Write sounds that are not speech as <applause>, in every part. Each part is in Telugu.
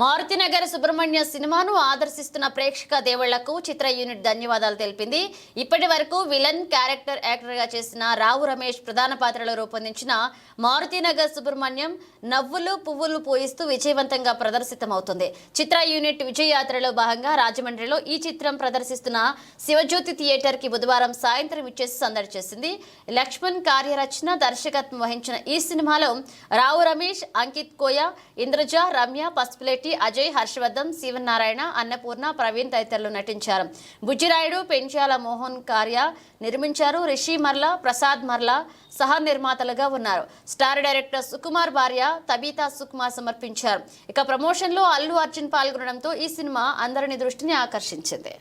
మారుతినగర్ సుబ్రహ్మణ్య సినిమాను ఆదర్శిస్తున్న ప్రేక్షక దేవుళ్ళకు చిత్ర యూనిట్ ధన్యవాదాలు తెలిపింది. ఇప్పటి వరకు విలన్ క్యారెక్టర్ యాక్టర్గా చేసిన రావు రమేష్ ప్రధాన పాత్రలో రూపొందించిన మారుతినగర్ సుబ్రహ్మణ్యం నవ్వులు పువ్వులు పోయిస్తూ విజయవంతంగా ప్రదర్శితమవుతుంది. చిత్ర యూనిట్ విజయయాత్రలో భాగంగా రాజమండ్రిలో ఈ చిత్రం ప్రదర్శిస్తున్న శివజ్యోతి థియేటర్కి బుధవారం సాయంత్రం ఇచ్చేసి సందడి చేసింది. లక్ష్మణ్ కార్యరచన దర్శకత్వం వహించిన ఈ సినిమాలో రావు రమేష్ అంకిత్ కోయ ఇంద్రజ రమ్య పసుపులేటి అజయ్ హర్షవర్ధన్ శివనారాయణ అన్నపూర్ణ ప్రవీణ్ తదితరులు నటించారు. బుజ్జిరాయుడు పెంచాల మోహన్ కార్య నిర్మించారు. రిషి మర్ల ప్రసాద్ మర్ల సహ నిర్మాతలుగా ఉన్నారు. స్టార్ డైరెక్టర్ సుకుమార్ భార్య తబీతా సుకుమార్ సమర్పించారు. ఇక ప్రమోషన్లో అల్లు అర్జున్ పాల్గొనడంతో ఈ సినిమా అందరిని దృష్టిని ఆకర్షించింది.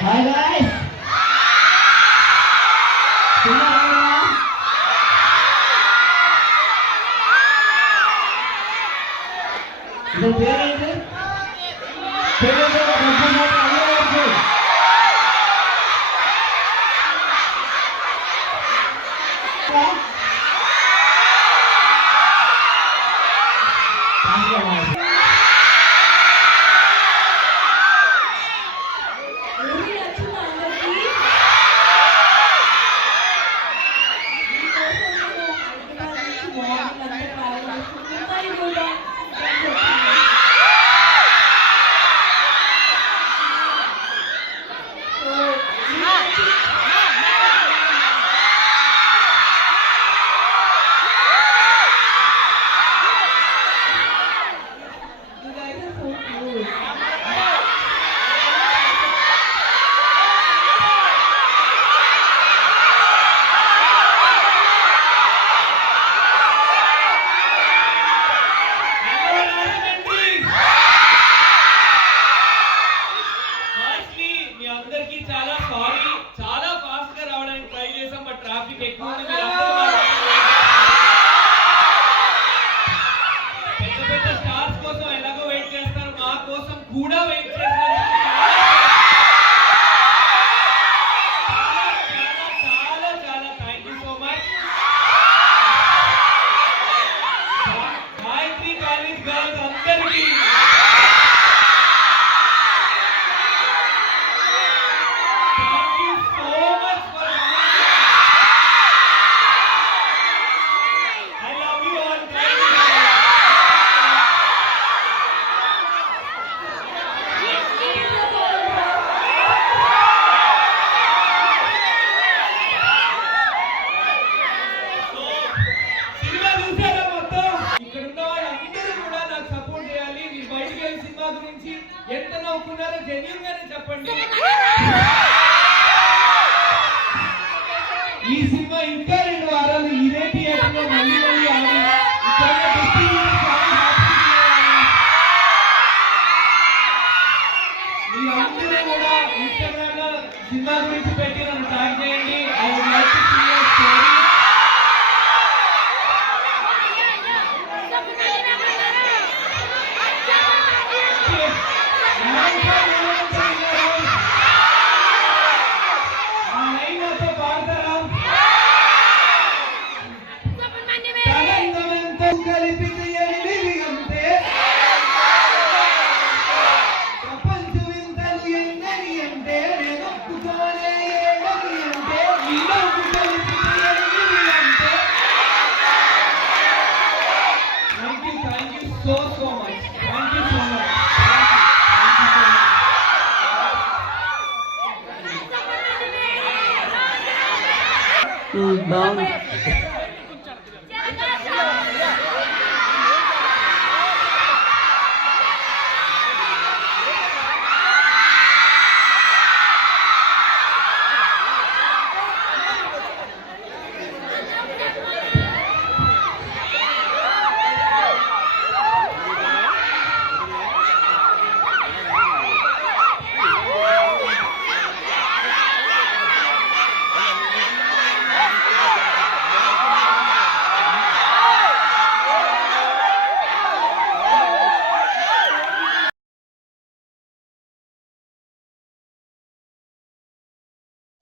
Hi guys. తిన్నారా? ఇతని పేరేంటి? పేరేంటి? కొంచెం నాకు అడగవచ్చు. ధన్యవాదాలు. ఊరి you, thank you so so much. Thank you so much. Thank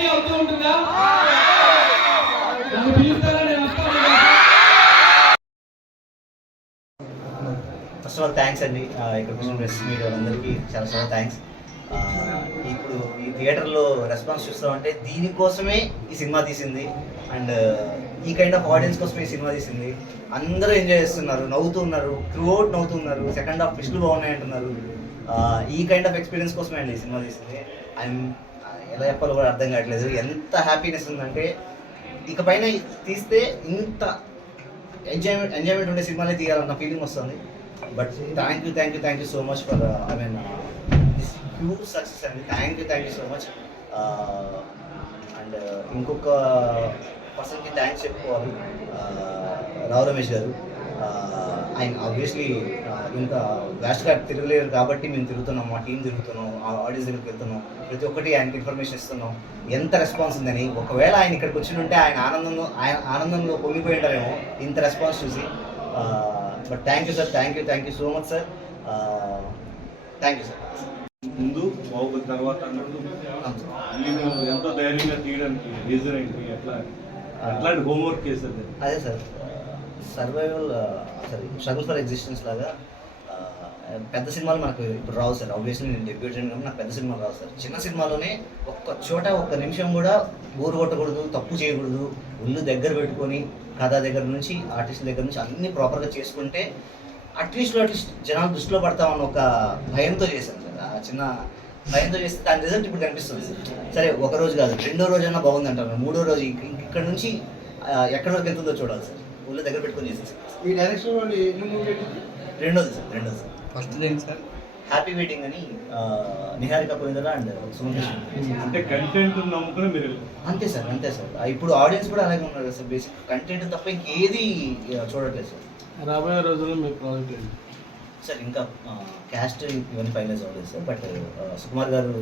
లో అవుతూ ఉంటుందా? నన్ను పిలుస్తారా నేను వస్తాను ఫస్ట్ ఆఫ్ ఆల్ థ్యాంక్స్ అండి. ఇక్కడ వచ్చిన ప్రెస్ మీడియా అందరికీ చాలా చాలా థ్యాంక్స్ ఇప్పుడు ఈ థియేటర్లో రెస్పాన్స్ చూస్తామంటే దీనికోసమే ఈ సినిమా తీసింది. అండ్ ఈ కైండ్ ఆఫ్ ఆడియన్స్ కోసమే ఈ సినిమా తీసింది. అందరూ ఎంజాయ్ చేస్తున్నారు నవ్వుతున్నారు త్రూఅవుట్ నవ్వుతున్నారు అవుట్ సెకండ్ హాఫ్ ఫిస్టులు బాగున్నాయి అంటున్నారు ఈ కైండ్ ఆఫ్ ఎక్స్పీరియన్స్ కోసమే అండి ఈ సినిమా తీసింది. ఐఎమ్ ఎలా చెప్పాలో కూడా అర్థం కావట్లేదు. ఎంత హ్యాపీనెస్ ఉందంటే ఇక పైన తీస్తే ఇంత ఎంజాయ్మెంట్ ఎంజాయ్మెంట్ ఉండే సినిమాలే తీయాలన్న ఫీలింగ్ వస్తుంది. But thank you thank you thank you so much for I mean this huge success అండి thank you thank you so much and ఇంకొక పర్సన్కి థ్యాంక్స్ చెప్పుకోవాలి. Uh, రావు రమేష్ గారు. ఆయన ఆబ్వియస్లీ ఇంత లాస్ట్గా తిరగలేరు కాబట్టి మేము తిరుగుతున్నాం మా టీం తిరుగుతున్నాం ఆ ఆడియన్స్ దగ్గరికి వెళ్తున్నాం ప్రతి ఒక్కటి ఆయనకి ఇన్ఫర్మేషన్ ఇస్తున్నాం. ఎంత రెస్పాన్స్ ఉందని ఒకవేళ ఆయన ఇక్కడికి వచ్చి ఉంటే ఆయన ఆనందంలో ఆయన ఆనందంలో పొంగిపోయి ఉంటారేమో ఇంత రెస్పాన్స్ చూసి. But thank you sir thank you thank you so much sir thank you sir ముందు బాహుబలి తర్వాత అన్నట్టు నేను ఎంతో ధైర్యంగా తీయడానికి రీజన్ ఏంటి ఎట్లా ఎట్లాంటి హోంవర్క్ చేసేది అదే sir survival sorry struggle for existence లాగా పెద్ద సినిమాలు మనకు ఇప్పుడు రావు సార్. ఆబ్వియస్లీ నేను డెబ్యూట్ చేయడం నాకు పెద్ద సినిమాలు రావు సార్. చిన్న సినిమాలోనే ఒక్క చోట ఒక్క నిమిషం కూడా బోరు కొట్టకూడదు తప్పు చేయకూడదు. ఒళ్ళు దగ్గర పెట్టుకొని కథ దగ్గర నుంచి ఆర్టిస్ట్ దగ్గర నుంచి అన్ని ప్రాపర్గా చేసుకుంటే అట్లీస్ట్ అట్లీస్ట్ జనాలు దృష్టిలో పడతామన్న ఒక భయంతో చేశాను సార్. ఆ చిన్న భయంతో చేస్తే దాని రిజల్ట్ ఇప్పుడు కనిపిస్తుంది సార్. సరే ఒక రోజు కాదు రెండో రోజు అన్నా బాగుంది అంటారు మూడో రోజు ఇక్కడ నుంచి ఎక్కడ ఎక్కడి వరకు వెళ్తుందో చూడాలి సార్. ఊళ్ళో దగ్గర పెట్టుకొని చేసేసి. ఈ డైరెక్షన్ రెండోది సార్ రెండోది సార్. ఫస్ట్ ఏంటి సార్? హ్యాపీ వెయిటింగ్ అని నిహారిక పోయిందరా అండ్ సుమకేష్ అంటే కంటెంట్ నమ్ముకుని మీరు. అంతే సార్ అంతే సార్. ఇప్పుడు ఆడియన్స్ కూడా అలాగే ఉన్నారు సార్ బేసిక్ కంటెంట్ తప్ప ఇంకేది చూడట్లేదు సార్. రాబోయే రోజుల్లో మీ ప్రాజెక్ట్ ఏంటి? సార్ ఇంకా క్యాస్ట్ ఇవన్నీ ఫైనలైజ్ అవ్వలేదు సార్ బట్ సుకుమార్ గారు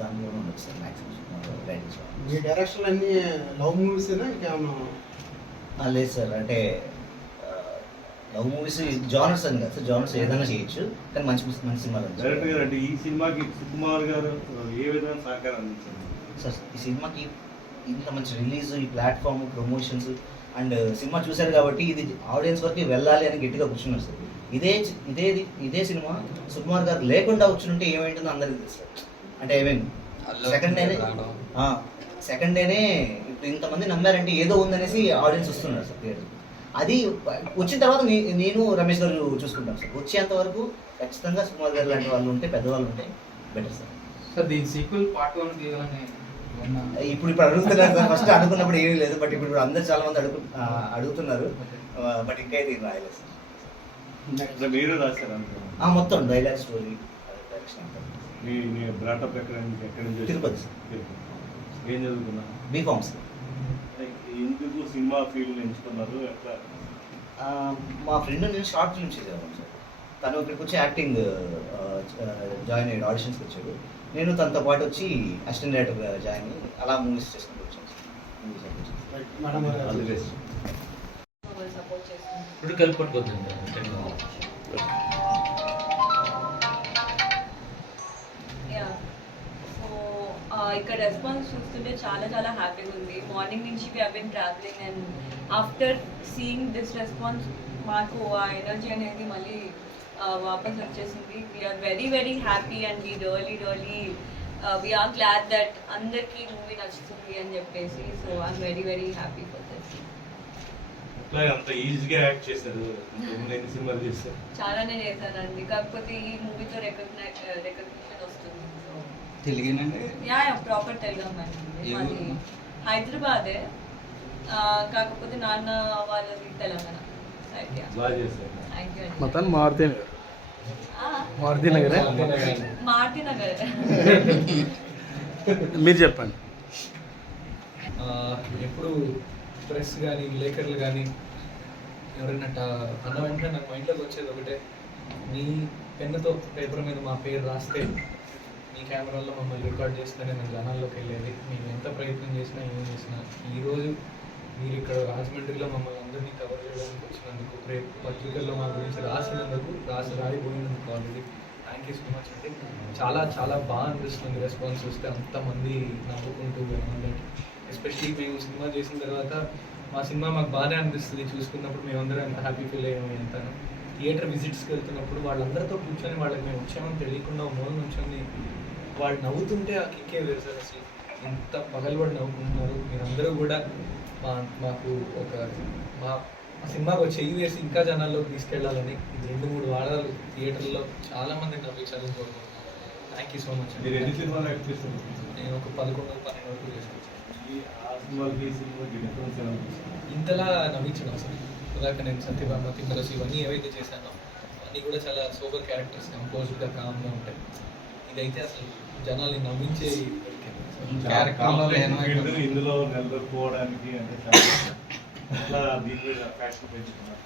దానిలోనే ఉండదు సార్ మ్యాక్సిమం సుకుమార్ గారు లో. మీ డైరెక్షన్ అన్ని లవ్ మూవీస్ ఇంకేమన్నా ఆ, లేదు సార్ అంటే లవ్ మూవీస్ జానర్స్ అని కాదు సార్ జానర్స్ ఏదైనా చేయొచ్చు కానీ మంచి మంచి సినిమాలు. డైరెక్టర్ గారు అంటే ఈ సినిమాకి సుకుమార్ గారు ఏ విధంగా సహకారం అందించారు? సార్ ఈ సినిమాకి ఇంత మంచి రిలీజ్ ఈ ప్లాట్ఫామ్ ప్రమోషన్స్ అండ్ సినిమా చూశారు కాబట్టి ఇది ఆడియన్స్ వరకు వెళ్ళాలి అని గట్టిగా కూర్చున్నారు సార్. ఇదే ఇదే ఇదే సినిమా సుకుమార్ గారు లేకుండా కూర్చుంటే ఏమైంటుందో అందరికీ తెలుసు సార్. అంటే ఐ మీన్ సెకండ్ సెకండ్ డేనే ఇప్పుడు ఇంతమంది నమ్మారంటే ఏదో ఉందనేసి ఆడియన్స్ వస్తున్నారు సార్ థియేటర్ అది వచ్చిన తర్వాత నేను రమేష్ గారు చూసుకుంటాం సార్. వచ్చేంత వరకు ఖచ్చితంగా సుకుమార్ గారు లాంటి వాళ్ళు ఉంటే పెద్దవాళ్ళు ఉంటే బెటర్ సార్. సార్ దీని సీక్వెల్ పార్ట్ వన్ తీయాలని ఇప్పుడు ఇప్పుడు అడుగుతున్నారు సార్. ఫస్ట్ అనుకున్నప్పుడు ఏమీ లేదు బట్ ఇప్పుడు అందరు చాలా మంది అడుగు అడుగుతున్నారు. బట్ ఇంకా ఇది రాయలేదు సార్. మీరు రాశారు అంతే ఆ, మొత్తం డైలాగ్ స్టోరీ ఎక్కడి నుంచి తిరుపతి. ఏం చదువుకున్నా బీఫామ్స్ ఎందుకు సినిమా ఫీల్డ్ ఎంచుకున్నారు? ఎట్లా? మా ఫ్రెండ్ నేను షార్ట్ ఫిల్మ్స్ చేసేవాళ్ళం సార్. తను ఇక్కడికి వచ్చి యాక్టింగ్ జాయిన్ అయ్యాడు ఆడిషన్స్కి వచ్చాడు. నేను తనతో పాటు వచ్చి అసిస్టెంట్ డైరెక్టర్ జాయిన్ అయ్యి అలా మూవీస్ చేసుకుంటూ వచ్చాను సార్. మూవీస్ ఇప్పుడు కలిపట్టుకోతుంది యా ఇక్కడ రెస్పాన్స్ చూస్తుంటే చాలా చాలా హ్యాపీగా ఉంది. మార్నింగ్ నుంచి we hen travelling and after seeing this response మాకు ఆ ఎనర్జీ అనేది మళ్ళీ వాపస్ వచ్చేసింది. We are very very happy and we really really we are glad that అందరికీ మూవీ నచ్చుతుంది అని చెప్పేసి so I'm very very happy for this అంత ఈజీగా యాక్ట్ చేశారు. చాలానే చేశానండి కాకపోతే ఈ మూవీతో రికగ్నై రికగ్నిషన్ తెలుగేనండి? యా ప్రాపర్ తెలుగు మాది? హైదరాబాదే. కాకపోతే నాన్న వాళ్ళది తెలంగాణ. మొత్తం మారుతి నగర్. ఆ, మారుతి నగరే? మారుతి నగర్. <laughs> మీరు చెప్పండి. ఎప్పుడు ప్రెస్ కానీ విలేకరులు కానీ ఎవరైనా అన్న వెంటనే నాకు మైండ్లోకి వచ్చేది ఒకటే. నీ పెన్నుతో పేపర్ మీద మా పేరు రాస్తే మీ కెమెరాలో మమ్మల్ని రికార్డ్ చేస్తేనే నేను జనాల్లోకి వెళ్ళేది. మేము ఎంత ప్రయత్నం చేసినా ఏం చేసినా ఈరోజు మీరు ఇక్కడ రాజమండ్రిలో మమ్మల్ని అందరినీ కవర్ చేయడానికి వచ్చినందుకు రేపు పత్రికల్లో మా గురించి రాసినందుకు రాసి రాయిపోయినందుకు already thank you so much అండి చాలా చాలా బాగా అనిపిస్తుంది రెస్పాన్స్ వస్తే అంతమంది నవ్వుకుంటూ ఎస్పెషల్లీ మేము సినిమా చేసిన తర్వాత మా సినిమా మాకు బాగానే అనిపిస్తుంది. చూసుకున్నప్పుడు మేమందరం ఎంత హ్యాపీ ఫీల్ అయ్యాము ఎంత థియేటర్ విజిట్స్కి వెళ్తున్నప్పుడు వాళ్ళందరితో కూర్చొని వాళ్ళకి మేము వచ్చామని తెలియకుండా మూలం మూల నుంచొని వాళ్ళు నవ్వుతుంటే ఆ కిక్కే వేరు సార్ అసలు. ఎంత పగలబడి నవ్వుకుంటున్నారు. మీరందరూ కూడా మా మాకు ఒక మా మా సినిమాకు చెయ్యి వేసి ఇంకా జనాల్లోకి తీసుకెళ్ళాలని రెండు మూడు వారాలు థియేటర్లో చాలా మంది నవ్వించాలని కోరుకుంటున్నాను. థ్యాంక్ యూ సో మచ్ మీరు ఎన్ని సినిమాలు యాక్ట్ చేశారు నేను ఒక పదకొండు పన్నెండు వరకు చేశాను. ఆ అనిపిస్తుంది? ఇంతలా నవ్వించడం అసలు ఇందాక నేను సత్యభామ తిమ్మరసు ఇవన్నీ ఏవైతే చేశానో అన్నీ కూడా చాలా సూపర్ క్యారెక్టర్స్ కంపోజ్డ్గా కామ్గా ఉంటాయి. ఇదైతే అసలు జనాల్ని కాంపిటేషన్ ఫీల్డ్ ఇందులో నిలదొక్కుకోవడానికి అంటే దీని మీద ఫ్యాషన్ పెంచుకున్నారు.